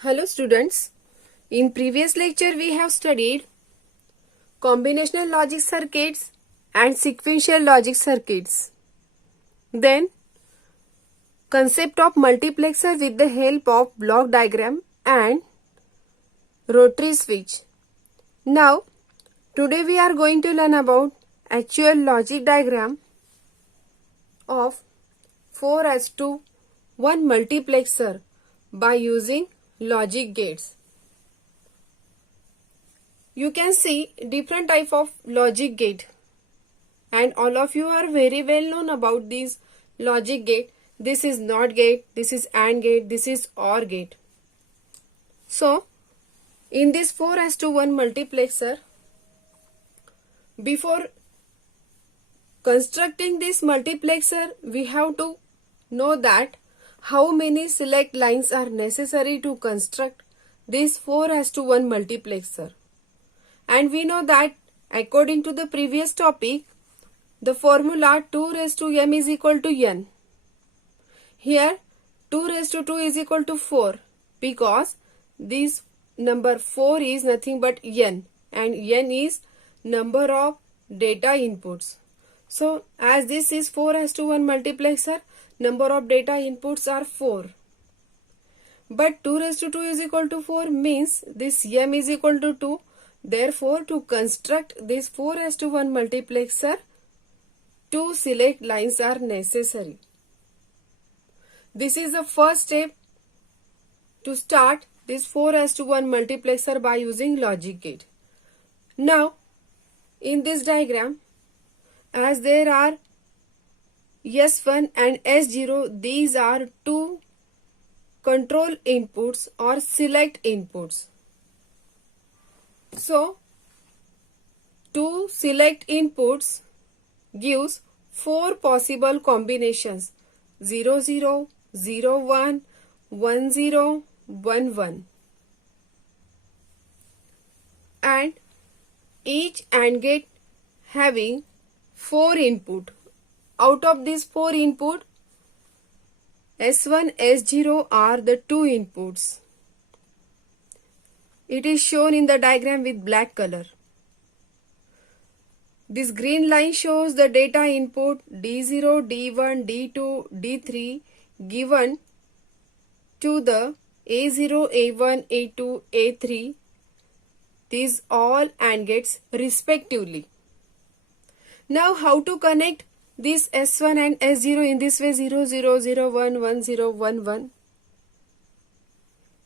Hello students, in previous lecture we have studied combinational logic circuits and sequential logic circuits. Then concept of multiplexer with the help of block diagram and rotary switch. Now today we are going to learn about actual logic diagram of 4:1 multiplexer by using logic gates. You can see different type of logic gate and all of you are very well known about these logic gate. This is NOT gate, this is AND gate, this is OR gate. So in this 4:1 multiplexer, before constructing this multiplexer we have to know that how many select lines are necessary to construct this 4:1 multiplexer. And we know that according to the previous topic, the formula 2 raised to m is equal to n. Here 2 raised to 2 is equal to 4 because this number 4 is nothing but n and n is number of data inputs. So as this is 4:1 multiplexer, number of data inputs are 4. But 2 raised to 2 is equal to 4 means this m is equal to 2. Therefore, to construct this 4:1 multiplexer, 2 select lines are necessary. This is the first step to start this 4:1 multiplexer by using logic gate. Now, in this diagram, as there are S1 and S0, these are two control inputs or select inputs. So, two select inputs gives 4 possible combinations 0 0, 0 1, 1 0, 1 1. And each AND gate having 4 input. Out of these 4 input, S1, S0 are the 2 inputs. It is shown in the diagram with black color. This green line shows the data input D0, D1, D2, D3 given to the A0, A1, A2, A3. These all AND gates respectively. Now how to connect this S1 and S0 in this way 0, 0, 0, 1, 1, 0, 1, 1.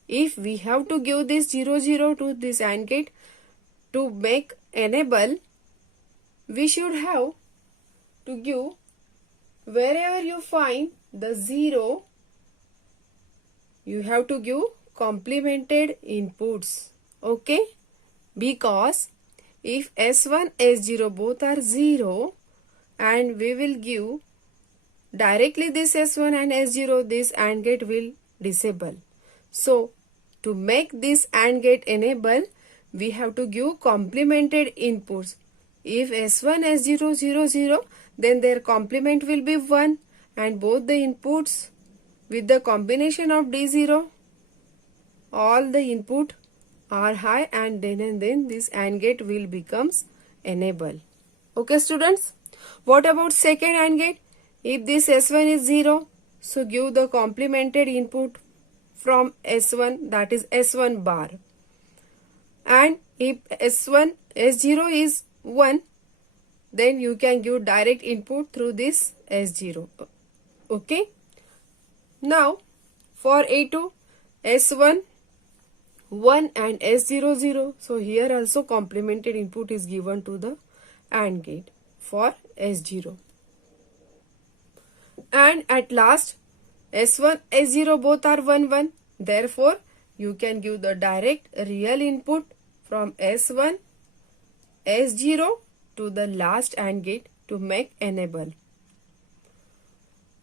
If we have to give this 0 0 to this AND gate to make enable, we should have to give wherever you find the 0, you have to give complemented inputs. Okay? Because if S1, S0 both are 0 and we will give directly this S1 and S0, this AND gate will disable. So, to make this AND gate enable, we have to give complemented inputs. If S1, S0, 0, 0, then their complement will be 1 and both the inputs with the combination of D0, all the input are high and then this AND gate will becomes enable. Okay students, what about second AND gate? If this S1 is 0, so give the complemented input from S1, that is S1 bar. And if S1, S0 is 1, then you can give direct input through this S0. Okay. Now, for A2, S1, 1 and S0, 0. So, here also complemented input is given to the AND gate for S0. And at last, S1, S0 both are 1, 1. Therefore, you can give the direct real input from S1, S0 to the last AND gate to make enable.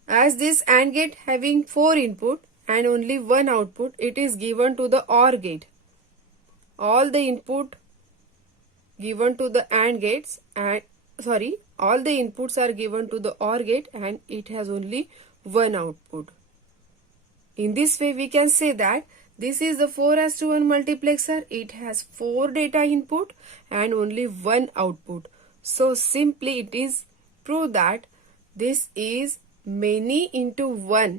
As this AND gate having 4 input and only 1 output, it is given to the OR gate. All the input given to the AND gates and all the inputs are given to the OR gate and it has only 1 output. In this way, we can say that This is the 4:1 multiplexer. It has 4 data input and only 1 output. So simply it is prove that this is many into 1,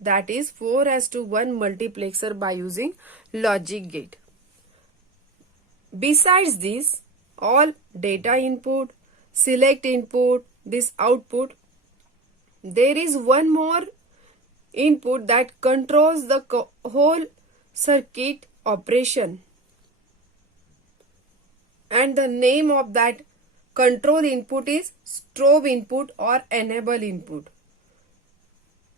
that is 4:1 multiplexer by using logic gate. Besides this, all data input, select input, this output, there is one more input that controls the whole circuit operation, and the name of that control input is strobe input or enable input.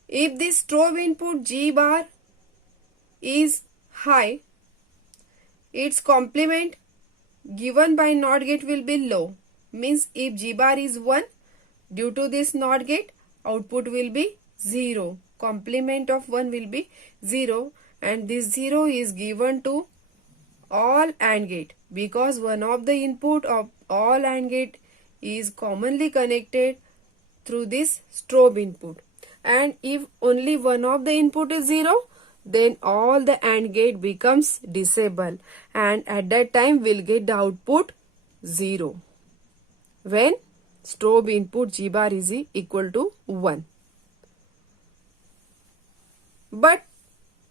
If this strobe input G bar is high, its complement given by NOT gate will be low. Means if G bar is 1, due to this NOT gate, output will be 0. Complement of 1 will be 0, and this 0 is given to all AND gate, because one of the input of all AND gate is commonly connected through this strobe input. And if only one of the input is 0, then all the AND gate becomes disabled, and at that time we'll get the output 0 when strobe input G bar is equal to 1. But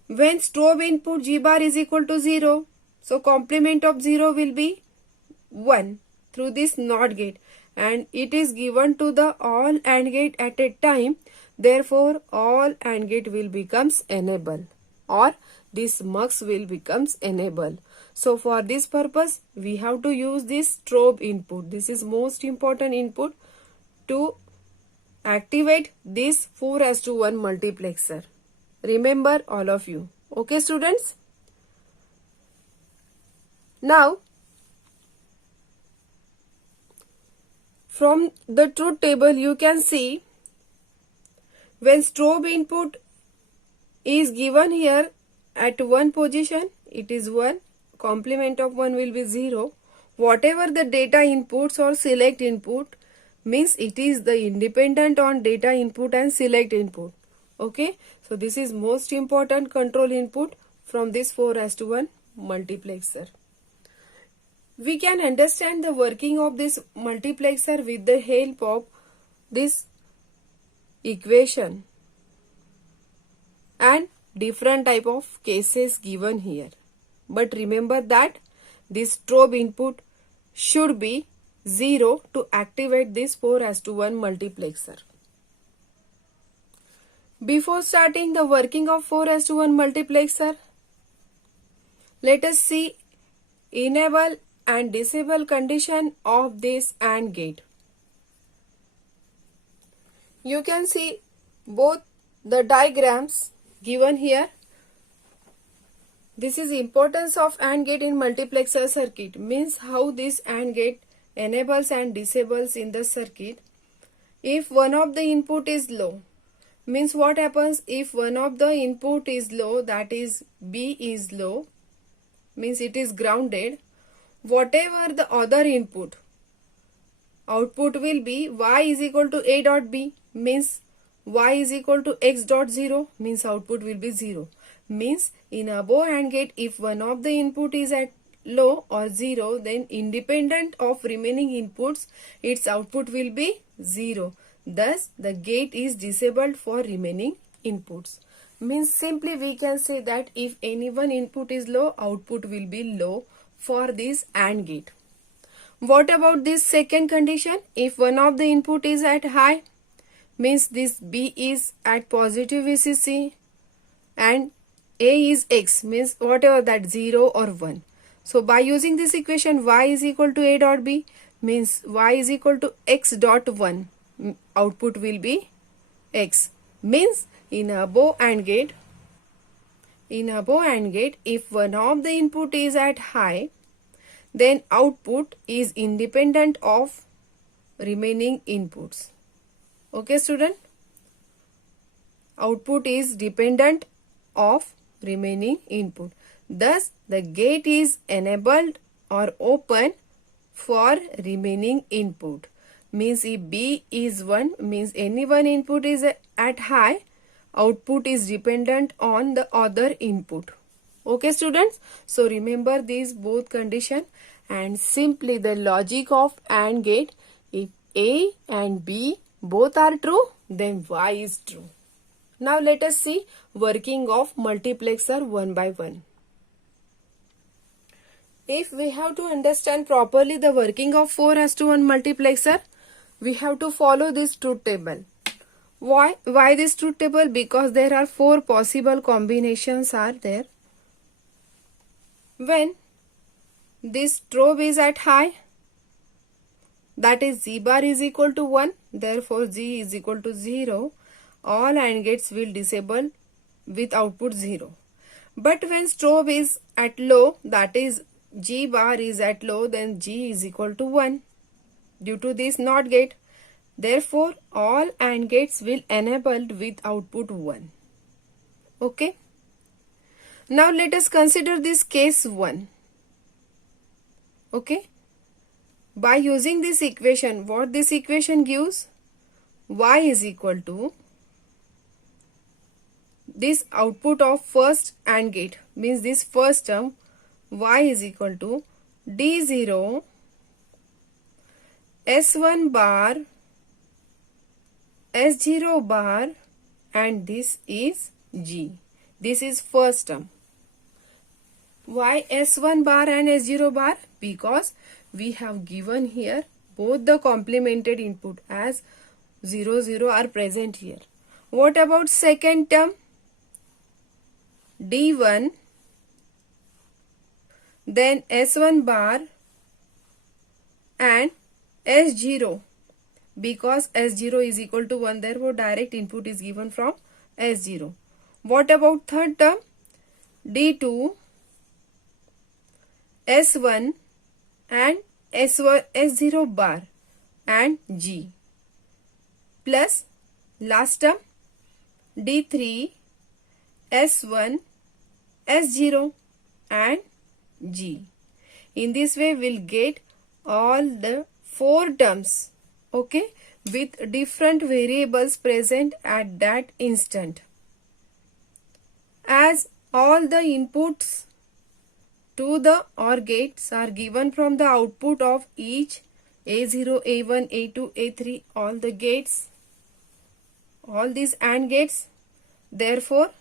when strobe input G bar is equal to 0, so complement of 0 will be 1 through this NOT gate, and it is given to the all AND gate at a time. Therefore, all AND gate will becomes enable, or this mux will becomes enable. So for this purpose, we have to use this strobe input. This is most important input to activate this 4:1 multiplexer. Remember all of you. Okay, students? Now, from the truth table, you can see when strobe input is given here at 1 position, it is 1. Complement of 1 will be 0. Whatever the data inputs or select input, means it is the independent on data input and select input. Okay, so this is most important control input from this 4:1 multiplexer. We can understand the working of this multiplexer with the help of this equation and different type of cases given here. But remember that this strobe input should be 0 to activate this 4:1 multiplexer. Before starting the working of 4:1 multiplexer, let us see enable and disable condition of this AND gate. You can see both the diagrams given here. This is importance of AND gate in multiplexer circuit, means how this AND gate enables and disables in the circuit. If one of the input is low, means what happens if one of the input is low, that is B is low, means it is grounded. Whatever the other input, output will be Y is equal to A dot B, means Y is equal to X dot 0, means output will be 0. Means in above AND gate, if one of the input is at low or 0, then independent of remaining inputs, its output will be 0. Thus, the gate is disabled for remaining inputs. Means simply we can say that if any one input is low, output will be low for this AND gate. What about this second condition? If one of the input is at high, means this B is at positive VCC and A is X, means whatever that 0 or 1. So by using this equation, Y is equal to A dot B, means Y is equal to X dot 1. Output will be X. Means in above AND gate, if one of the input is at high, then output is independent of remaining inputs. Okay, student? Output is dependent of remaining input. Thus, the gate is enabled or open for remaining input. Means if B is 1, means any one input is at high, output is dependent on the other input. Okay students, so remember these both condition and simply the logic of AND gate, if A and B both are true, then Y is true. Now let us see working of multiplexer one by one. If we have to understand properly the working of 4:1 multiplexer, we have to follow this truth table. Why this truth table? Because there are 4 possible combinations are there. When this strobe is at high, that is Z bar is equal to 1, therefore Z is equal to 0, all AND gates will disable with output 0. But when strobe is at low, that is G bar is at low, then G is equal to 1 due to this NOT gate. Therefore, all AND gates will enabled with output 1. Okay. Now let us consider this case 1. Okay. By using this equation, what this equation gives? Y is equal to this output of first AND gate, means this first term, Y is equal to D0 S1 bar S0 bar, and this is G. This is first term. Why S1 bar and S0 bar? Because we have given here both the complemented input as 0, 0 are present here. What about second term? D1, then S1 bar and S0, because S0 is equal to 1, therefore direct input is given from S0. What about third term? D2, S1 and S1, S0 bar and G, plus last term D3, S1, S0 and G. In this way we'll get all the 4 terms, okay, with different variables present at that instant. As all the inputs to the OR gates are given from the output of each A0, A1, A2, A3, all the gates, all these AND gates. Therefore,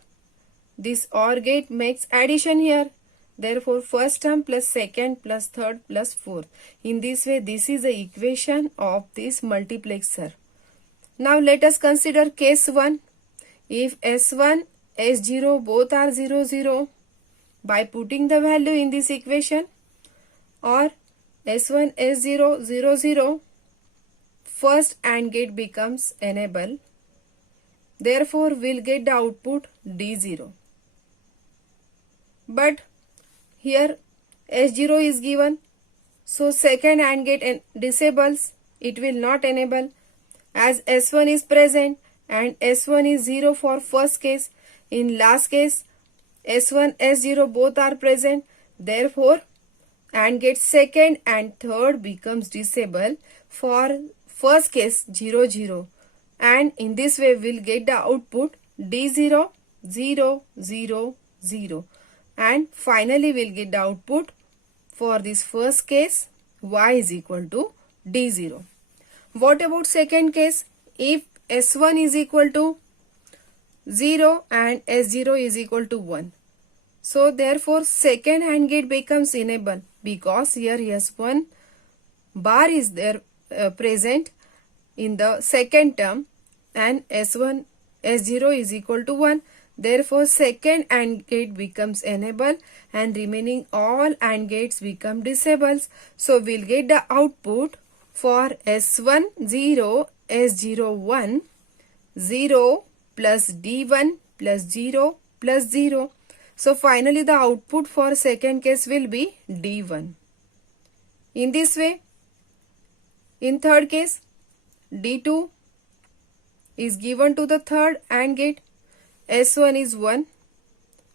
this OR gate makes addition here. Therefore, first term plus second plus third plus fourth. In this way, this is the equation of this multiplexer. Now, let us consider case 1. If S1, S0 both are 0, 0, by putting the value in this equation, or S1, S0, 0, 0, first AND gate becomes enable. Therefore, we'll get the output D0. But here S0 is given, so second AND gate disables, it will not enable, as S1 is present and S1 is 0 for first case. In last case, S1, S0 both are present, therefore AND gate second and third becomes disable for first case 0, 0, and in this way we'll get the output D0, 0, 0, 0, and finally we'll get the output for this first case Y is equal to D0. What about second case? If S1 is equal to 0 and S0 is equal to 1. So therefore second AND gate becomes enable, because here S1 bar is there present in the second term and S1 S0 is equal to 1. Therefore second AND gate becomes enable and remaining all AND gates become disables. So we'll get the output for S1 0, S0 1, 0 plus D1 plus 0 plus 0. So finally the output for second case will be D1. In this way, in third case, D2 is given to the third AND gate, S1 is 1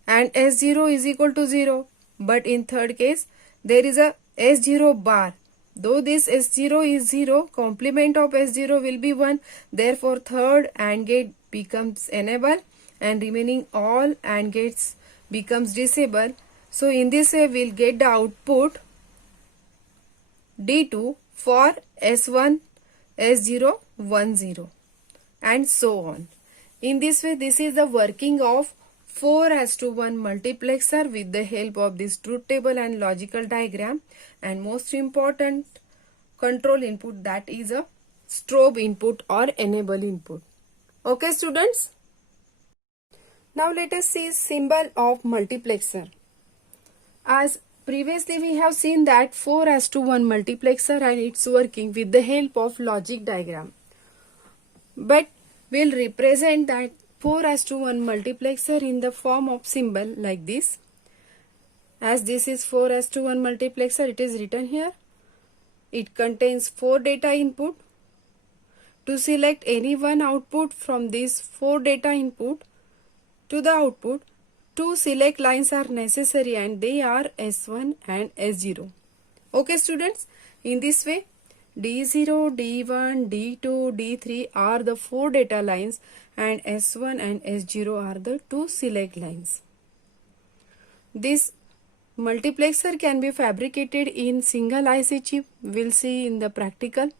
and S0 is equal to 0. But in third case, there is a S0 bar. Though this S0 is 0, complement of S0 will be 1. Therefore, third AND gate becomes enable and remaining all AND gates becomes disable. So in this way we'll get the output D2 for S1, S0, 1, 0 and so on. In this way, this is the working of 4:1 multiplexer with the help of this truth table and logical diagram, and most important control input, that is a strobe input or enable input. Okay students? Now let us see symbol of multiplexer. As previously we have seen that 4:1 multiplexer and it's working with the help of logic diagram. But we'll represent that 4:1 multiplexer in the form of symbol like this. As this is 4:1 multiplexer, it is written here. It contains 4 data input. To select any one output from these 4 data input to the output, 2 select lines are necessary and they are S1 and S0. Okay students, in this way D0, D1, D2, D3 are the 4 data lines and S1 and S0 are the 2 select lines. This multiplexer can be fabricated in single IC chip. We'll see in the practical.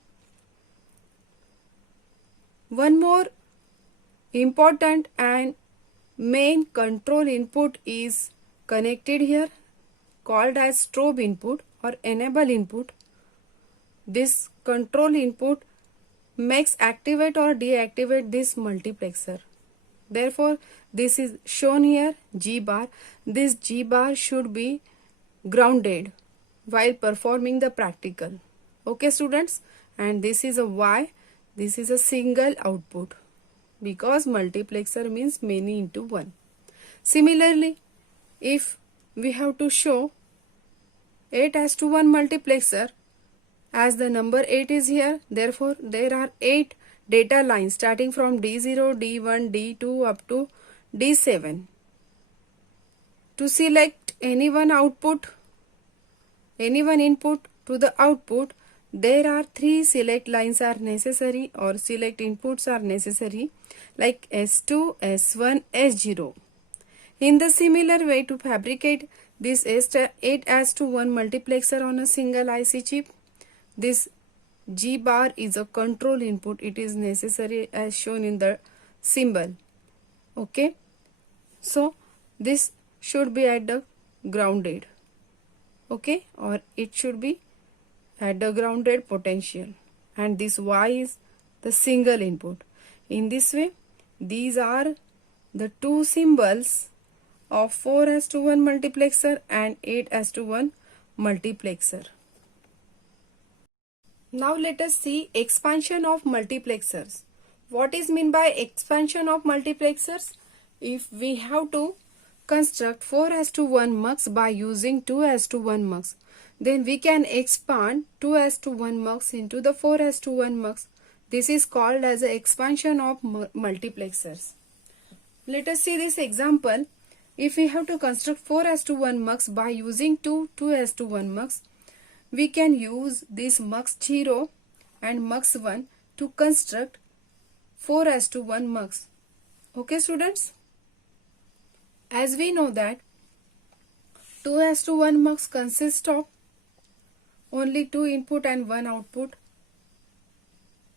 One more important and main control input is connected here, called as strobe input or enable input. This control input makes activate or deactivate this multiplexer. Therefore, this is shown here, G bar. This G bar should be grounded while performing the practical. Okay students, and this is a Y. This is a single output because multiplexer means many into one. Similarly, if we have to show 8:1 multiplexer, as the number 8 is here, therefore there are 8 data lines starting from D0, D1, D2 up to D7. To select any one output, any one input to the output, there are 3 select lines are necessary or select inputs are necessary, like S2, S1, S0. In the similar way, to fabricate this 8:1 multiplexer on a single IC chip, this G bar is a control input. It is necessary as shown in the symbol. Okay. So this should be at the grounded. Okay. Or it should be at the grounded potential. And this Y is the single input. In this way, these are the 2 symbols of 4:1 multiplexer and 8:1 multiplexer. Now let us see expansion of multiplexers. What is meant by expansion of multiplexers? If we have to construct 4:1 mux by using 2:1 mux, then we can expand 2:1 mux into the 4:1 mux. This is called as the expansion of multiplexers. Let us see this example. If we have to construct 4:1 mux by using 2:1 mux, we can use this mux 0 and mux 1 to construct 4:1 mux. Okay students? As we know that 2:1 mux consists of only 2 input and 1 output.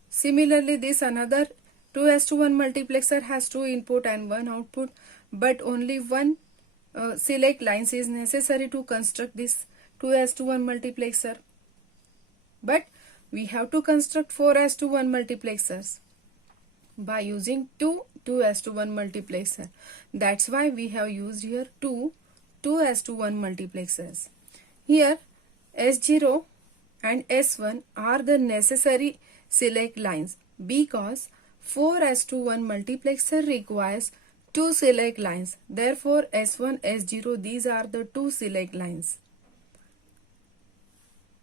Similarly, this another 2:1 multiplexer has 2 input and 1 output, but only 1 select lines is necessary to construct this 2:1 multiplexer. But we have to construct 4:1 multiplexers by using 2:1 multiplexer. That's why we have used here 2:1 multiplexers. Here S0 and S1 are the necessary select lines because 4:1 multiplexer requires 2 select lines. Therefore, S1, S0, these are the 2 select lines.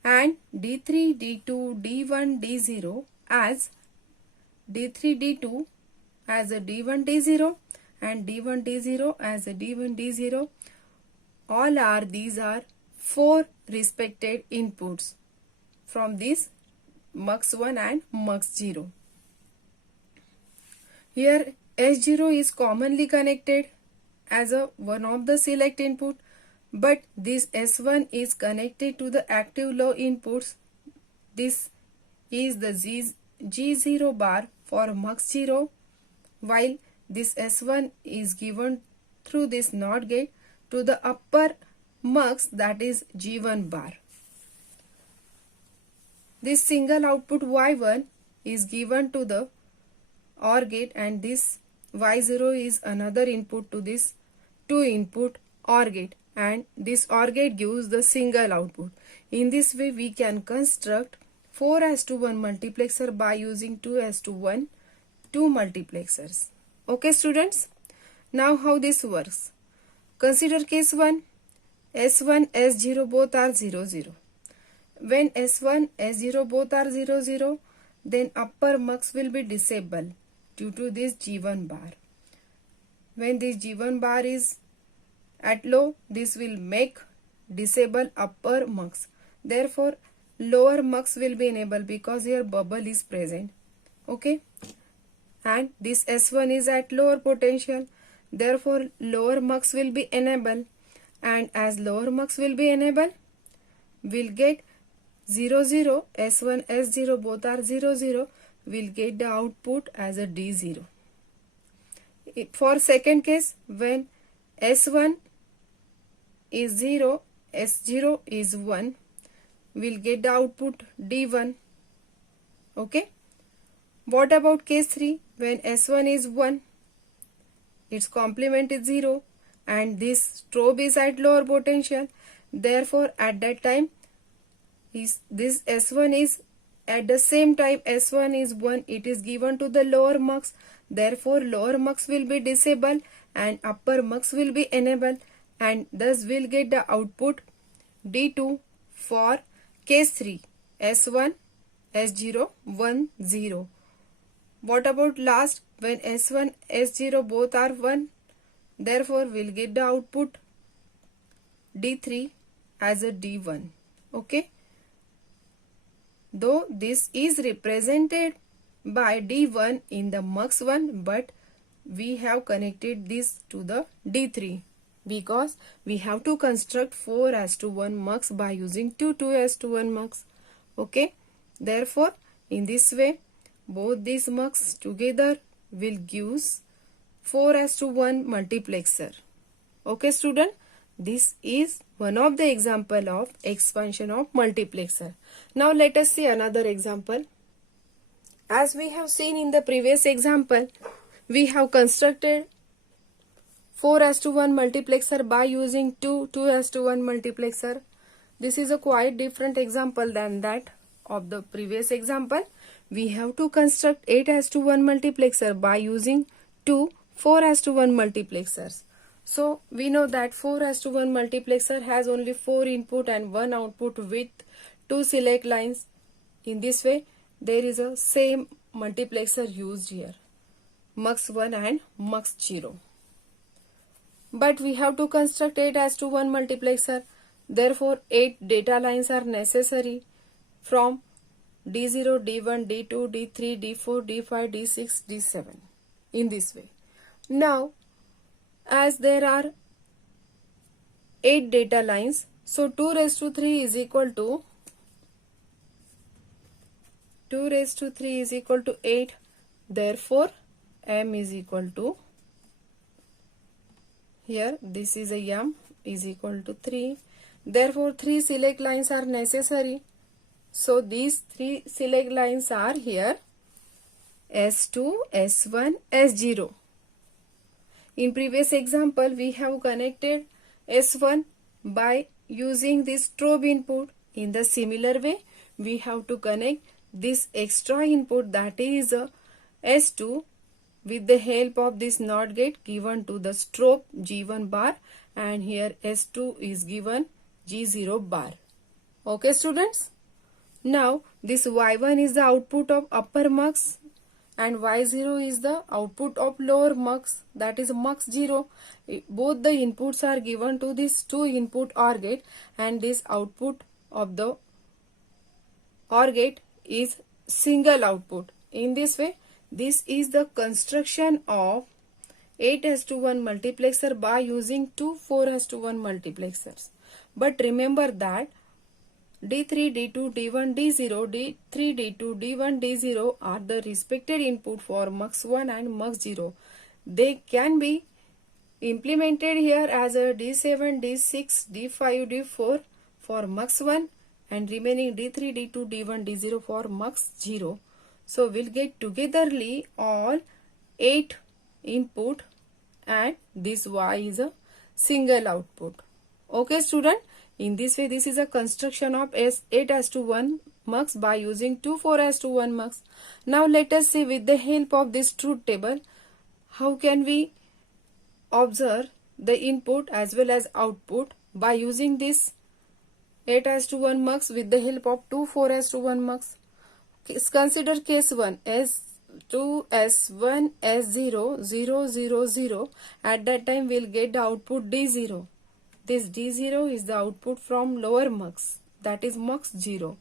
And D3, D2, D1, D0 as D3, D2 as a D1, D0 and D1, D0 as a D1, D0. These are 4 respected inputs from this mux 1 and mux 0. Here S0 is commonly connected as a one of the select input, but this S1 is connected to the active low inputs. This is the G0 bar for mux 0, while this S1 is given through this NOT gate to the upper mux, that is G1 bar. This single output Y1 is given to the OR gate, and this Y0 is another input to this 2 input OR gate, and this OR gate gives the single output. In this way we can construct 4:1 multiplexer by using 2:1 2 multiplexers. Okay students, now how this works? Consider case 1. S1 S0 both are 0 0. When S1 S0 both are 0 0, then upper mux will be disabled due to this G1 bar. When this G1 bar is at low, this will make disable upper mux. Therefore, lower mux will be enabled because here bubble is present. Okay, and this S1 is at lower potential. Therefore, lower mux will be enabled, and as lower mux will be enabled, we'll get 0 0. S1 S0 both are 0 0. We'll get the output as a D0. For second case, when S1 is 0, S0 is 1, we'll get the output D1. Okay. What about case 3? When S1 is 1, its complement is 0, and this strobe is at lower potential. Therefore, at that time, this S1 is at the same time S1 is 1, it is given to the lower mux. Therefore, lower mux will be disabled and upper mux will be enabled, and thus we'll get the output D2 for case 3. S1 S0 1 0. What about last? When S1 S0 both are 1, therefore we'll get the output D3 as a D1. Okay. Though this is represented by D1 in the mux 1, but we have connected this to the D3 because we have to construct 4:1 mux by using 2:1 mux. Okay. Therefore, in this way, both these mux together will give 4:1 multiplexer. Okay student, this is one of the example of expansion of multiplexer. Now let us see another example. As we have seen in the previous example, we have constructed 4:1 multiplexer by using 2:1 multiplexer. This is a quite different example than that of the previous example. We have to construct 8:1 multiplexer by using 2 4:1 multiplexers. So we know that 4:1 multiplexer has only 4 input and 1 output with 2 select lines. In this way, there is a same multiplexer used here, mux 1 and mux 0. But we have to construct 8:1 multiplexer. Therefore, 8 data lines are necessary from D0, D1, D2, D3, D4, D5, D6, D7. In this way. Now, as there are 8 data lines, so 2�3 is equal to 2�3 is equal to 8. Therefore, m is equal to, here this is a m is equal to 3. Therefore, 3 select lines are necessary. So these 3 select lines are here S2, S1, S0. In previous example, we have connected S1 by using this strobe input. In the similar way, we have to connect this extra input, that is S2, with the help of this NOT gate given to the strobe G1 bar, and here S2 is given G0 bar. Okay students? Now this Y1 is the output of upper mux and Y0 is the output of lower mux, that is mux 0. Both the inputs are given to this 2 input OR gate, and this output of the OR gate is single output. In this way, this is the construction of 8:1 multiplexer by using two 4:1 multiplexers. But remember that D3, D2, D1, D0, D3, D2, D1, D0 are the respected input for mux 1 and mux 0. They can be implemented here as a D7, D6, D5, D4 for mux 1 and remaining D3, D2, D1, D0 for mux 0. So we'll get togetherly all 8 input and this Y is a single output. Okay student, in this way this is a construction of 8:1 mux by using two 4:1 mux. Now let us see with the help of this truth table how can we observe the input as well as output by using this 8:1 mux with the help of two 4:1 mux. Consider case 1 S2 S1 S0 0 0 0. At that time we'll get the output D0. This D0 is the output from lower mux, that is mux 0.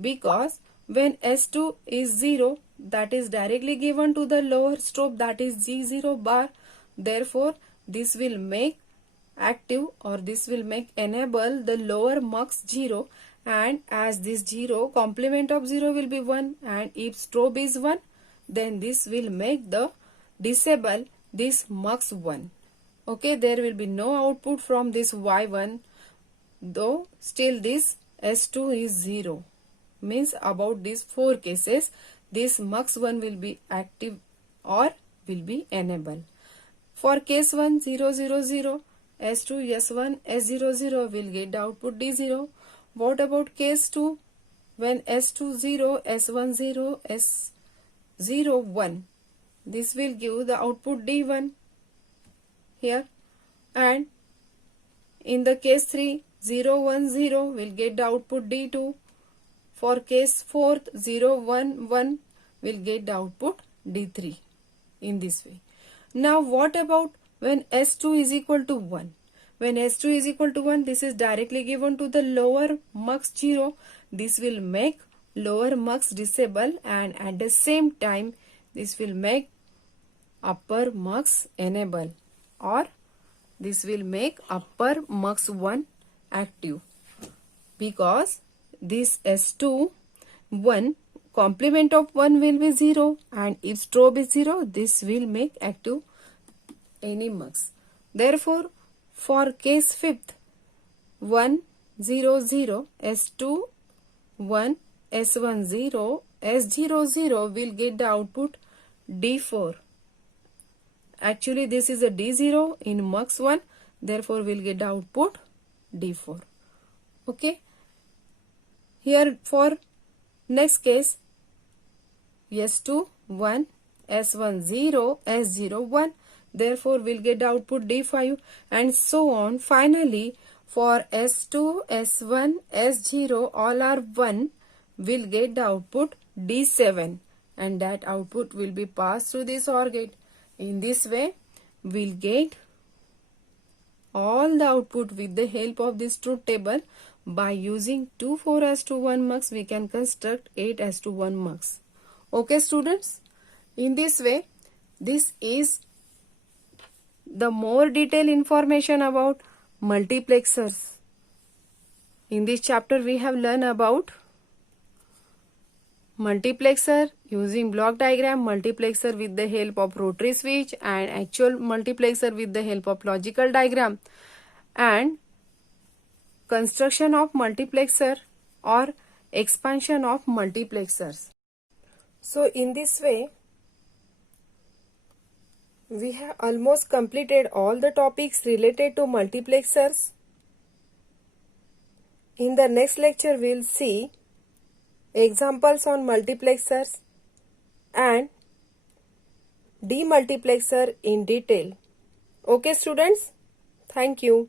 Because when S2 is 0, that is directly given to the lower strobe, that is G0 bar. Therefore this will make active or this will make enable the lower mux 0, and as this 0 complement of 0 will be 1, and if strobe is 1, then this will make the disable this mux 1. Okay, there will be no output from this Y1, though still this S2 is 0. Means about these 4 cases, this mux 1 will be active or will be enabled. For case 1 0 0 0, S2 S1 S0 0 will get the output D0. What about case 2? When S2 0, S1 0, S0 1, this will give the output D1 here. And in the case 3, 0 1 0 will get the output D2. For case 4, 0 1 1 will get the output D3 in this way. Now what about when S2 is equal to 1? When S2 is equal to 1, this is directly given to the lower mux 0. This will make lower mux disable, and at the same time this will make upper mux enable, or this will make upper mux 1 active, because this S2 1 complement of 1 will be 0, and if strobe is 0, this will make active any mux. Therefore for case 5th, 1 0 0, S2 1, S1 0, S0 0 will get the output D4. Actually this is a D0 in mux 1, therefore we'll get the output D4. Okay. Here for next case, S2 1, S1 0, S0 1, therefore we'll get the output D5, and so on. Finally for S2, S1, S0 all are 1, we'll get the output D7, and that output will be passed through this OR gate. In this way we'll get all the output with the help of this truth table. By using two 4:1 mux, we can construct 8:1 mux. Okay students, in this way this is the more detailed information about multiplexers. In this chapter we have learned about multiplexer using block diagram, multiplexer with the help of rotary switch, and actual multiplexer with the help of logical diagram, and construction of multiplexer or expansion of multiplexers. So in this way we have almost completed all the topics related to multiplexers. In the next lecture we will see examples on multiplexers and demultiplexer in detail. Okay students, thank you.